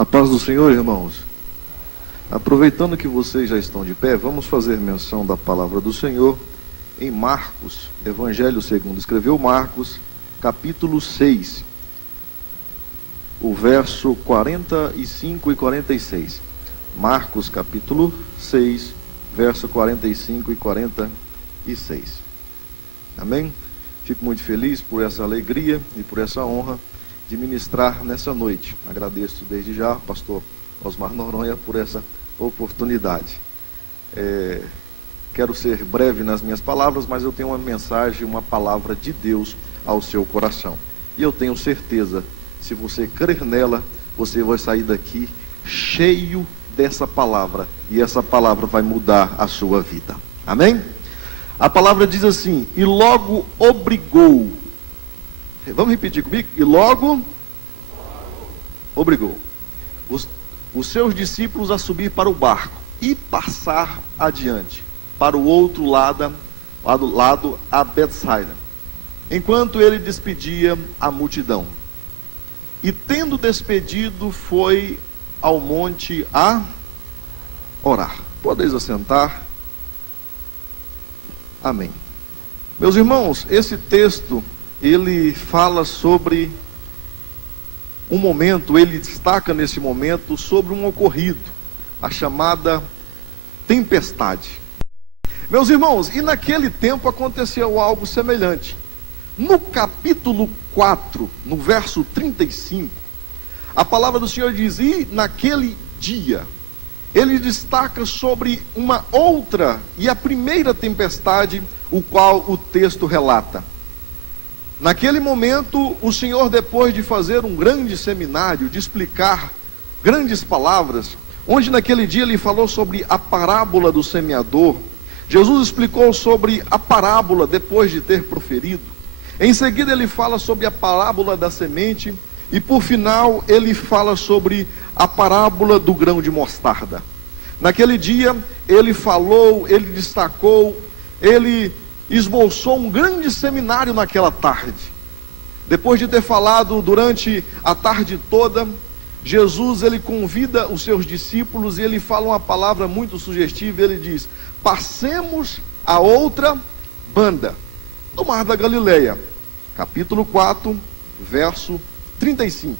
A paz do Senhor, irmãos. Aproveitando que vocês já estão de pé, vamos fazer menção da palavra do Senhor em Marcos, Evangelho segundo escreveu Marcos, capítulo 6, o verso 45 e 46. Marcos, capítulo 6, verso 45 e 46. Amém? Fico muito feliz por essa alegria e por essa honra de ministrar nessa noite. Agradeço desde já, pastor Osmar Noronha, por essa oportunidade. Quero ser breve nas minhas palavras, mas eu tenho uma mensagem, uma palavra de Deus ao seu coração. E eu tenho certeza, se você crer nela, você vai sair daqui cheio dessa palavra, e essa palavra vai mudar a sua vida. Amém? A palavra diz assim: e logo obrigou. Vamos repetir comigo? E logo obrigou os seus discípulos a subir para o barco e passar adiante, para o outro lado a Betsaida, enquanto ele despedia a multidão. E tendo despedido, foi ao monte a orar. Podeis assentar. Amém. Meus irmãos, esse texto, ele fala sobre um momento, ele destaca nesse momento sobre um ocorrido, a chamada tempestade. Meus irmãos, e naquele tempo aconteceu algo semelhante. No capítulo 4, no verso 35, a palavra do Senhor diz: e naquele dia, ele destaca sobre uma outra e a primeira tempestade, o qual o texto relata. Naquele momento, o Senhor, depois de fazer um grande seminário, de explicar grandes palavras, onde naquele dia ele falou sobre a parábola do semeador, Jesus explicou sobre a parábola depois de ter proferido. Em seguida ele fala sobre a parábola da semente, e por final ele fala sobre a parábola do grão de mostarda. Naquele dia ele falou, ele destacou, ele esboçou um grande seminário naquela tarde. Depois de ter falado durante a tarde toda, Jesus, ele convida os seus discípulos e ele fala uma palavra muito sugestiva. Ele diz: passemos a outra banda, no Mar da Galileia. Capítulo 4, verso 35.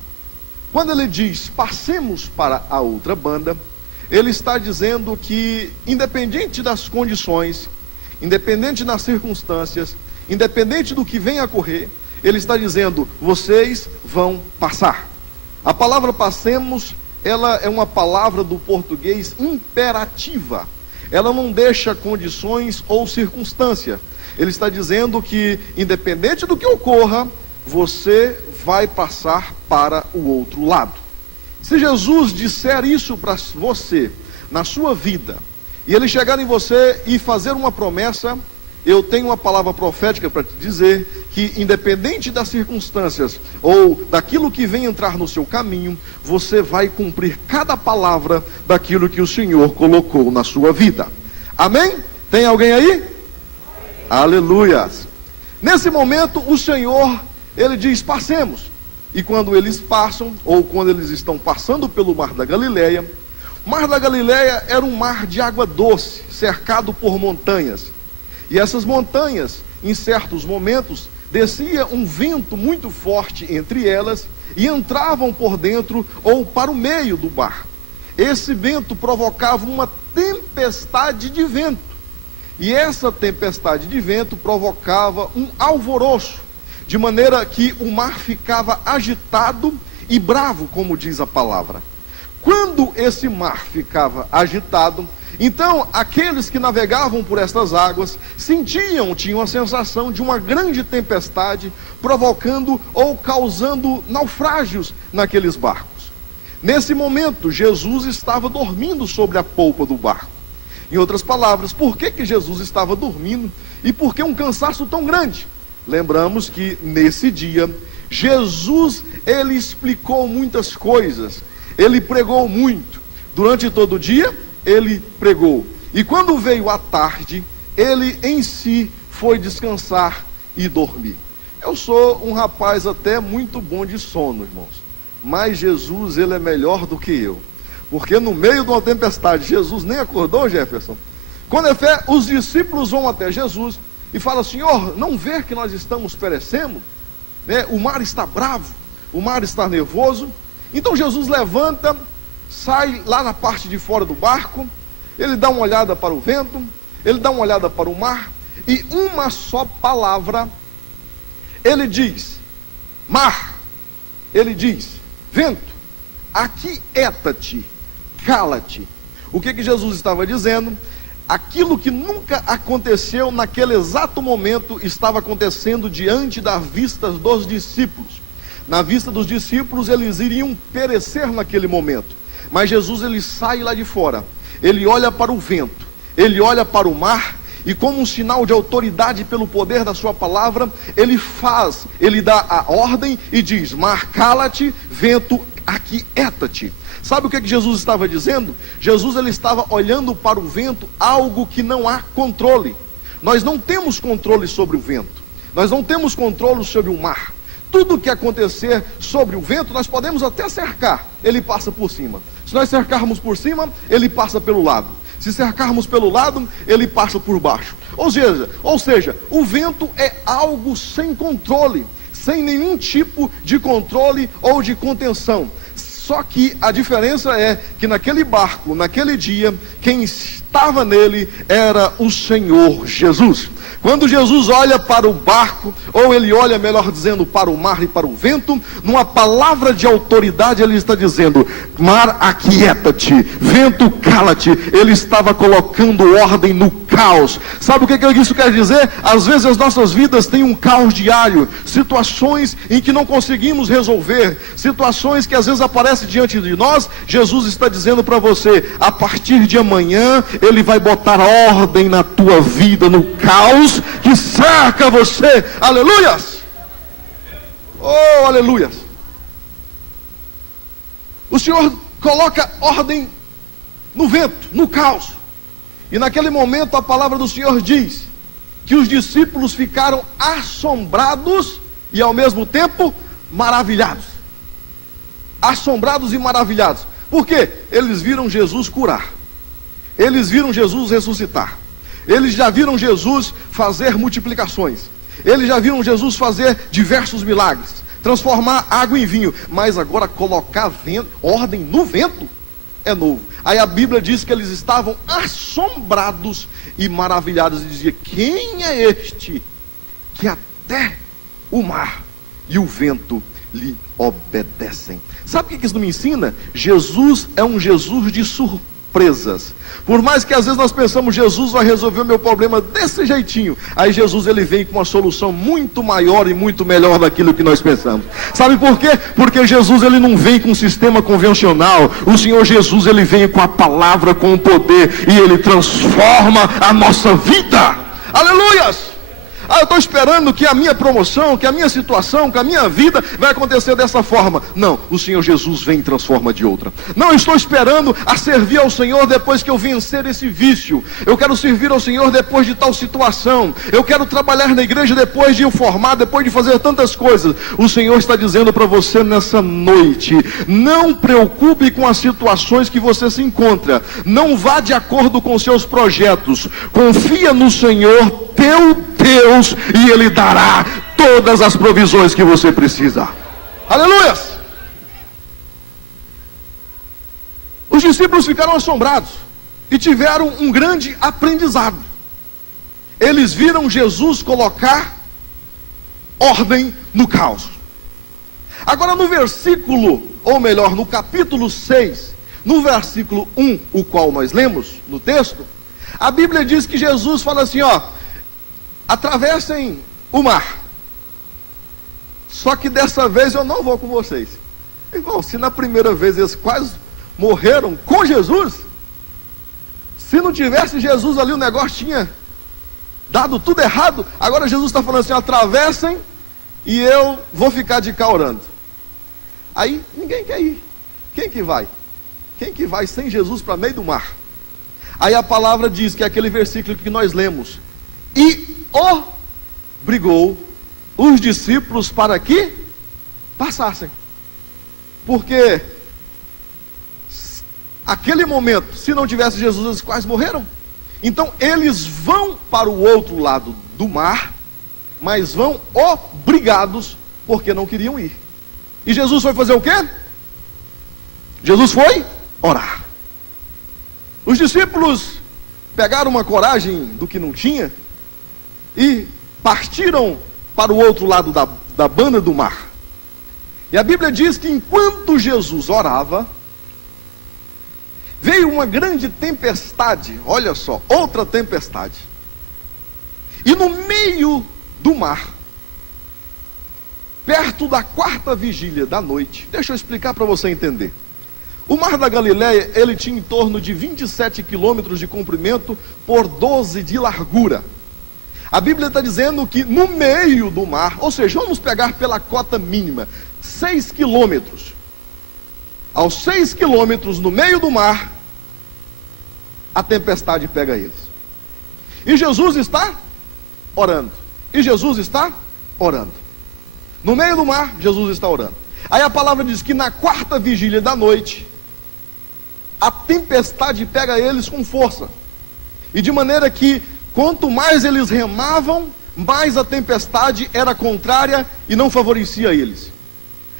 Quando ele diz passemos para a outra banda, ele está dizendo que, independente das condições, independente das circunstâncias, independente do que venha a ocorrer, ele está dizendo: vocês vão passar. A palavra passemos, ela é uma palavra do português imperativa. Ela não deixa condições ou circunstância. Ele está dizendo que, independente do que ocorra, você vai passar para o outro lado. Se Jesus disser isso para você, na sua vida, e ele chegar em você e fazer uma promessa, eu tenho uma palavra profética para te dizer que, independente das circunstâncias ou daquilo que vem entrar no seu caminho, você vai cumprir cada palavra daquilo que o Senhor colocou na sua vida. Amém? Tem alguém aí? Aleluias! Nesse momento o Senhor, ele diz: passemos. E quando eles passam, ou quando eles estão passando pelo Mar da Galileia, o Mar da Galileia era um mar de água doce, cercado por montanhas. E essas montanhas, em certos momentos, descia um vento muito forte entre elas e entravam por dentro ou para o meio do mar. Esse vento provocava uma tempestade de vento. E essa tempestade de vento provocava um alvoroço, de maneira que o mar ficava agitado e bravo, como diz a palavra. Quando esse mar ficava agitado, então aqueles que navegavam por estas águas tinham a sensação de uma grande tempestade, provocando ou causando naufrágios naqueles barcos. Nesse momento, Jesus estava dormindo sobre a polpa do barco. Em outras palavras, por que Jesus estava dormindo e por que um cansaço tão grande? Lembramos que nesse dia, Jesus, ele explicou muitas coisas, ele pregou muito. Durante todo o dia, ele pregou. E quando veio a tarde, ele em si foi descansar e dormir. Eu sou um rapaz até muito bom de sono, irmãos. mas Jesus, ele é melhor do que eu. Porque no meio de uma tempestade, Jesus nem acordou, Jefferson. Quando é fé, os discípulos vão até Jesus e falam: Senhor, não vê que nós estamos perecendo? Né? O mar está bravo, o mar está nervoso. Então Jesus levanta, sai lá na parte de fora do barco, ele dá uma olhada para o vento, ele dá uma olhada para o mar, e uma só palavra, ele diz: mar. Ele diz: vento, aquieta-te, cala-te. O que Jesus estava dizendo? Aquilo que nunca aconteceu naquele exato momento estava acontecendo diante da vista dos discípulos. Na vista dos discípulos, eles iriam perecer naquele momento. Mas Jesus, ele sai lá de fora, ele olha para o vento, ele olha para o mar, e como um sinal de autoridade pelo poder da sua palavra, ele dá a ordem e diz: mar, cala-te, vento, aquieta-te. Sabe o que Jesus estava dizendo? Jesus, ele estava olhando para o vento, algo que não há controle. Nós não temos controle sobre o vento, nós não temos controle sobre o mar. Tudo que acontecer sobre o vento, nós podemos até cercar, ele passa por cima. Se nós cercarmos por cima, ele passa pelo lado. Se cercarmos pelo lado, ele passa por baixo. Ou seja, o vento é algo sem controle, sem nenhum tipo de controle ou de contenção. Só que a diferença é que naquele barco, naquele dia, quem estava nele era o Senhor Jesus. Quando Jesus olha para o barco, ou ele olha, melhor dizendo, para o mar e para o vento, numa palavra de autoridade, ele está dizendo: mar, aquieta-te, vento, cala-te. Ele estava colocando ordem no caos. Sabe o que isso quer dizer? Às vezes as nossas vidas têm um caos diário, situações em que não conseguimos resolver, situações que às vezes aparecem diante de nós. Jesus está dizendo para você: a partir de amanhã, ele vai botar ordem na tua vida, no caos que cerca você. Aleluias! Oh, aleluias! O Senhor coloca ordem no vento, no caos. E naquele momento a palavra do Senhor diz que os discípulos ficaram assombrados e ao mesmo tempo maravilhados. Assombrados e maravilhados. Por quê? Eles viram Jesus curar. Eles viram Jesus ressuscitar. Eles já viram Jesus fazer multiplicações. Eles já viram Jesus fazer diversos milagres, transformar água em vinho. Mas agora colocar ordem no vento é novo. Aí a Bíblia diz que eles estavam assombrados e maravilhados. E dizia: quem é este que até o mar e o vento lhe obedecem? Sabe o que isso me ensina? Jesus é um Jesus de surpresas. Por mais que às vezes nós pensamos: Jesus vai resolver o meu problema desse jeitinho, aí Jesus, ele vem com uma solução muito maior e muito melhor daquilo que nós pensamos. Sabe por quê? Porque Jesus, ele não vem com um sistema convencional. O Senhor Jesus, ele vem com a palavra, com o poder, e ele transforma a nossa vida. Aleluias! Eu estou esperando que a minha promoção, que a minha situação, que a minha vida vai acontecer dessa forma. Não, o Senhor Jesus vem e transforma de outra. Não estou esperando a servir ao Senhor depois que eu vencer esse vício. Eu quero servir ao Senhor depois de tal situação. Eu quero trabalhar na igreja depois de eu formar, depois de fazer tantas coisas. O Senhor está dizendo para você nessa noite: não preocupe com as situações que você se encontra. Não vá de acordo com seus projetos. Confia no Senhor teu Deus, e ele dará todas as provisões que você precisa. Aleluias! Os discípulos ficaram assombrados e tiveram um grande aprendizado. Eles viram Jesus colocar ordem no caos. Agora no versículo, ou melhor, no capítulo 6, no versículo 1, o qual nós lemos no texto, a Bíblia diz que Jesus fala assim: atravessem o mar. Só que dessa vez eu não vou com vocês. Irmão, se na primeira vez eles quase morreram com Jesus, se não tivesse Jesus ali, o negócio tinha dado tudo errado. Agora Jesus está falando assim: atravessem e eu vou ficar de cá orando. Aí ninguém quer ir. Quem que vai? Quem que vai sem Jesus para meio do mar? Aí a palavra diz, que é aquele versículo que nós lemos: e obrigou os discípulos para que passassem. Porque aquele momento, se não tivesse Jesus, eles quase morreram. Então eles vão para o outro lado do mar, mas vão obrigados, porque não queriam ir. E Jesus foi fazer o quê? Jesus foi orar. Os discípulos pegaram uma coragem do que não tinha e partiram para o outro lado da banda do mar. E a Bíblia diz que enquanto Jesus orava, veio uma grande tempestade. Olha só, outra tempestade. E no meio do mar, perto da 4ª vigília da noite, deixa eu explicar para você entender. O mar da Galileia, ele tinha em torno de 27 quilômetros de comprimento por 12 de largura. A Bíblia está dizendo que no meio do mar, ou seja, vamos pegar pela cota mínima, 6 quilômetros. Aos 6 quilômetros no meio do mar, a tempestade pega eles. E Jesus está orando. E Jesus está orando. No meio do mar, Jesus está orando. Aí a palavra diz que na 4ª vigília da noite, a tempestade pega eles com força. E de maneira que, quanto mais eles remavam, mais a tempestade era contrária e não favorecia eles.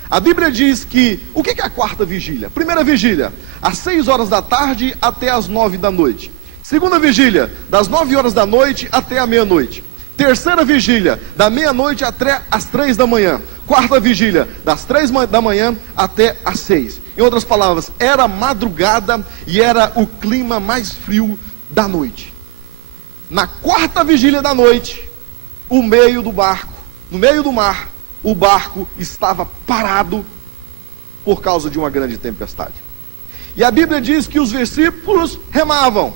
A Bíblia diz que, o que é a 4ª vigília? Primeira vigília, às 6 horas da tarde até às 9 da noite. Segunda vigília, das 9 horas da noite até a meia-noite. Terceira vigília, da meia-noite até às 3 da manhã. Quarta vigília, das 3 da manhã até às 6. Em outras palavras, era madrugada e era o clima mais frio da noite. Na 4ª vigília da noite, no meio do mar, o barco estava parado por causa de uma grande tempestade. E a Bíblia diz que os discípulos remavam,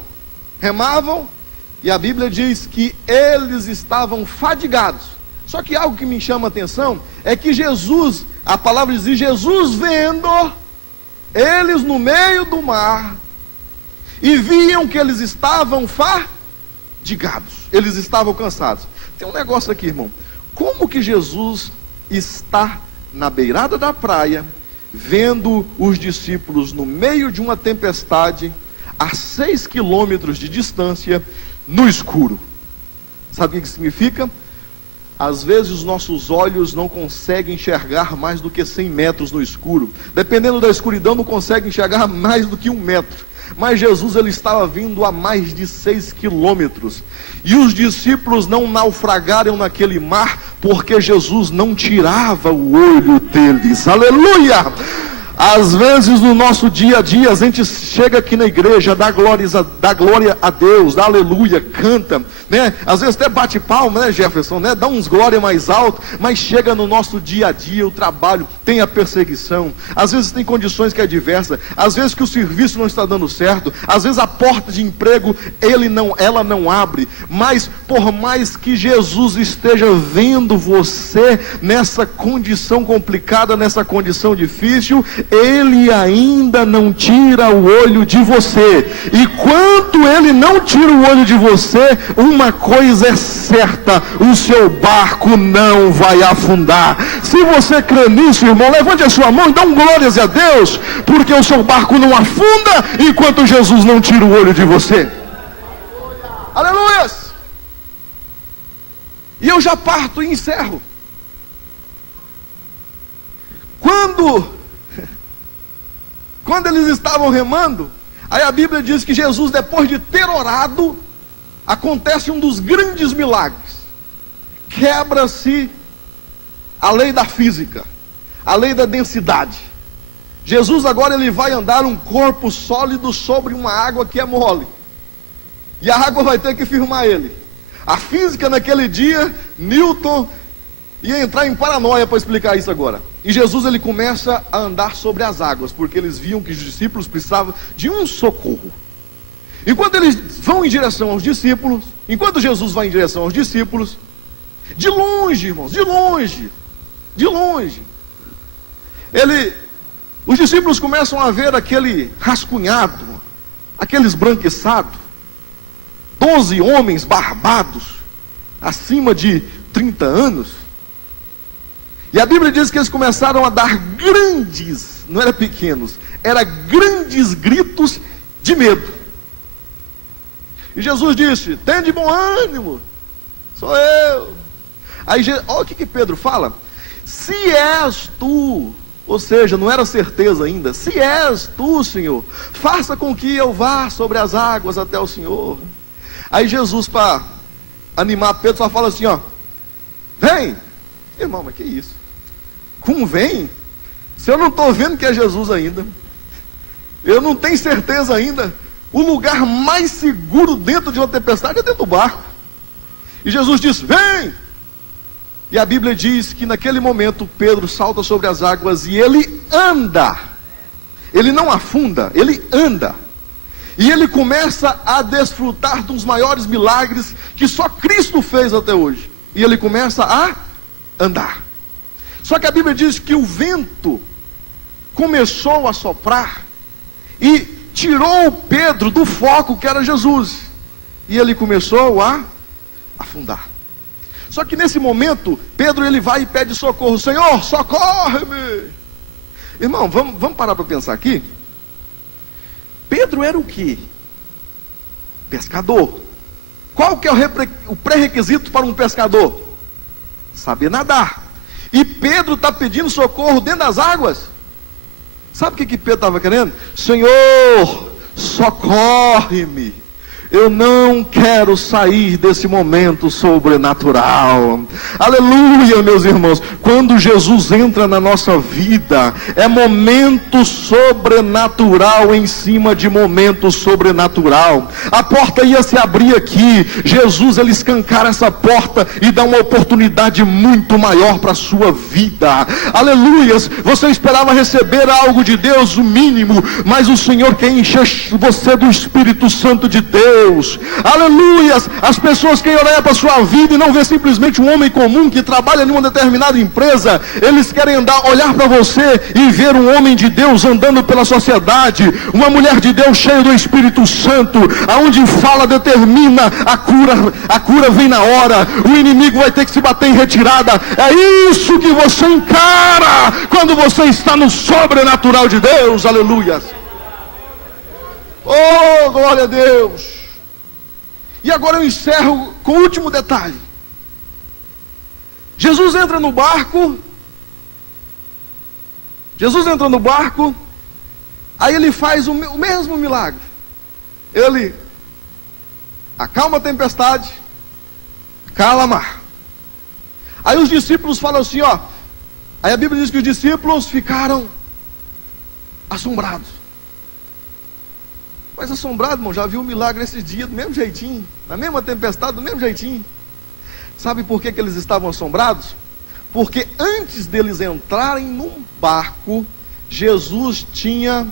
e a Bíblia diz que eles estavam fadigados. Só que algo que me chama a atenção é que Jesus, a palavra diz, Jesus vendo eles no meio do mar, e viam que eles estavam fadigados, eles estavam cansados. Tem um negócio aqui, irmão. Como que Jesus está na beirada da praia, vendo os discípulos no meio de uma tempestade, a 6 quilômetros de distância, no escuro? Sabe o que significa? Às vezes os nossos olhos não conseguem enxergar mais do que 100 metros no escuro. Dependendo da escuridão, não consegue enxergar mais do que 1 metro. Mas Jesus, ele estava vindo a mais de 6 quilômetros. E os discípulos não naufragaram naquele mar, porque Jesus não tirava o olho deles. Aleluia! Às vezes no nosso dia a dia, a gente chega aqui na igreja, dá glória a Deus, dá aleluia, canta, né? Às vezes até bate palma, né, Jefferson, né? Dá uns glória mais alto, mas chega no nosso dia a dia, o trabalho, tem a perseguição, às vezes tem condições que é adversa, às vezes que o serviço não está dando certo, às vezes a porta de emprego, ela não abre, mas por mais que Jesus esteja vendo você nessa condição complicada, nessa condição difícil, Ele ainda não tira o olho de você. E quando Ele não tira o olho de você, uma coisa é certa: o seu barco não vai afundar. Se você crê nisso, irmão, levante a sua mão e dá um glórias a Deus, porque o seu barco não afunda enquanto Jesus não tira o olho de você. Aleluia! E eu já parto e encerro. Quando eles estavam remando, aí a Bíblia diz que Jesus, depois de ter orado, acontece um dos grandes milagres. Quebra-se a lei da física, a lei da densidade. Jesus agora ele vai andar um corpo sólido sobre uma água que é mole. E a água vai ter que firmar ele. A física naquele dia, Newton ia entrar em paranoia para explicar isso agora. E Jesus ele começa a andar sobre as águas, porque eles viam que os discípulos precisavam de um socorro. Enquanto eles vão em direção aos discípulos, enquanto Jesus vai em direção aos discípulos, de longe, irmãos, de longe, os discípulos começam a ver aquele rascunhado, aquele esbranquiçado, 12 homens barbados, acima de 30 anos, E a Bíblia diz que eles começaram a dar grandes, não era pequenos, era grandes gritos de medo. E Jesus disse: tem de bom ânimo, sou eu. Aí olha o que Pedro fala: se és tu, ou seja, não era certeza ainda, se és tu, Senhor, faça com que eu vá sobre as águas até o Senhor. Aí Jesus, para animar Pedro, só fala assim, ó: vem. Irmão, mas que isso? Como vem? Se eu não estou vendo que é Jesus ainda, eu não tenho certeza ainda. O lugar mais seguro dentro de uma tempestade é dentro do barco. E Jesus disse: vem. E a Bíblia diz que naquele momento Pedro salta sobre as águas e ele anda. Ele não afunda, ele anda. E ele começa a desfrutar dos maiores milagres que só Cristo fez até hoje. E ele começa a andar. Só que a Bíblia diz que o vento começou a soprar e tirou Pedro do foco que era Jesus. E ele começou a afundar. Só que nesse momento, Pedro ele vai e pede socorro: Senhor, socorre-me. Irmão, vamos parar para pensar aqui. Pedro era o quê? Pescador. Qual que é o pré-requisito para um pescador? Saber nadar. E Pedro está pedindo socorro dentro das águas. Sabe o que Pedro estava querendo? Senhor, socorre-me. Eu não quero sair desse momento sobrenatural. Aleluia, meus irmãos. Quando Jesus entra na nossa vida, é momento sobrenatural em cima de momento sobrenatural. A porta ia se abrir aqui. Jesus, ele escancara essa porta e dá uma oportunidade muito maior para a sua vida. Aleluias. Você esperava receber algo de Deus, o mínimo, mas o Senhor quer encher você do Espírito Santo de Deus. Aleluias. As pessoas que olham para a sua vida e não vê simplesmente um homem comum que trabalha em uma determinada empresa, eles querem olhar para você e ver um homem de Deus andando pela sociedade, uma mulher de Deus cheia do Espírito Santo, aonde fala determina a cura vem na hora, o inimigo vai ter que se bater em retirada. É isso que você encara quando você está no sobrenatural de Deus. Aleluias. Oh, glória a Deus. E agora eu encerro com o último detalhe. Jesus entra no barco. Aí ele faz o mesmo milagre. Ele acalma a tempestade, cala o mar. Aí os discípulos falam assim, ó. Aí a Bíblia diz que os discípulos ficaram assombrados. Mas assombrado, irmão, já viu o milagre esses dias do mesmo jeitinho, na mesma tempestade, do mesmo jeitinho. Sabe por que eles estavam assombrados? Porque antes deles entrarem num barco, Jesus tinha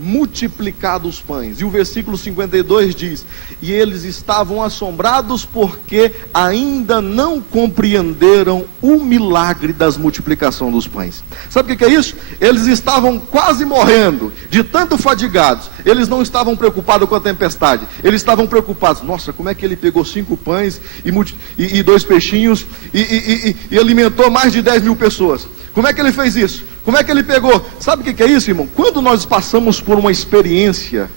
multiplicado os pães. E o versículo 52 diz: e eles estavam assombrados porque ainda não compreenderam o milagre das multiplicação dos pães. Sabe o que é isso? Eles estavam quase morrendo, de tanto fadigados. Eles não estavam preocupados com a tempestade. Eles estavam preocupados: nossa, como é que ele pegou 5 pães e 2 peixinhos e alimentou mais de 10 mil pessoas? Como é que ele fez isso? Como é que ele pegou? Sabe o que é isso, irmão? Quando nós passamos por uma experiência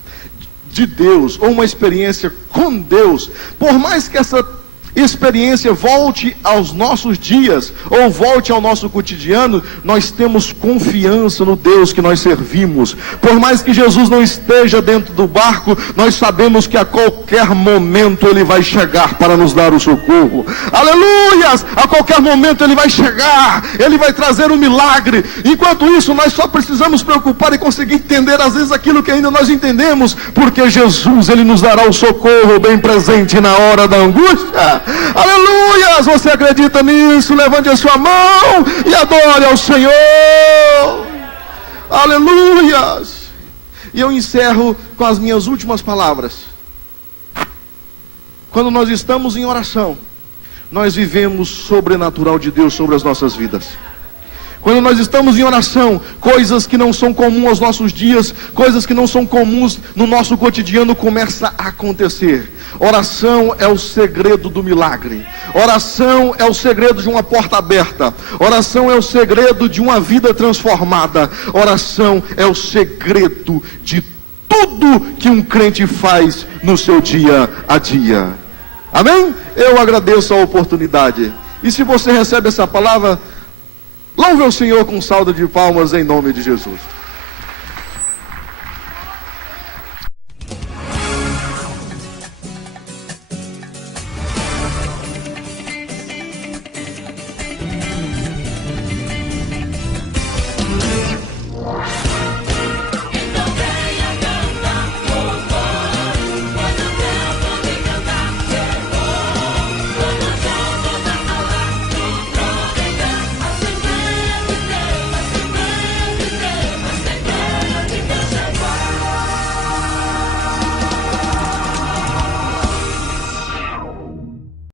de Deus, ou uma experiência com Deus, por mais que essa experiência volte aos nossos dias, ou volte ao nosso cotidiano, nós temos confiança no Deus que nós servimos. Por mais que Jesus não esteja dentro do barco, nós sabemos que a qualquer momento Ele vai chegar para nos dar o socorro. Aleluias! A qualquer momento Ele vai chegar, Ele vai trazer um milagre. Enquanto isso, nós só precisamos preocupar e conseguir entender às vezes aquilo que ainda nós entendemos, porque Jesus, Ele nos dará o socorro bem presente na hora da angústia. Aleluias! Você acredita nisso? Levante a sua mão e adore ao Senhor. Aleluias! E eu encerro com as minhas últimas palavras. Quando nós estamos em oração, nós vivemos sobrenatural de Deus sobre as nossas vidas. Quando nós estamos em oração, coisas que não são comuns aos nossos dias, coisas que não são comuns no nosso cotidiano começam a acontecer. Oração é o segredo do milagre. Oração é o segredo de uma porta aberta. Oração é o segredo de uma vida transformada. Oração é o segredo de tudo que um crente faz no seu dia a dia. Amém? Eu agradeço a oportunidade. E se você recebe essa palavra, louve ao Senhor com salva de palmas em nome de Jesus.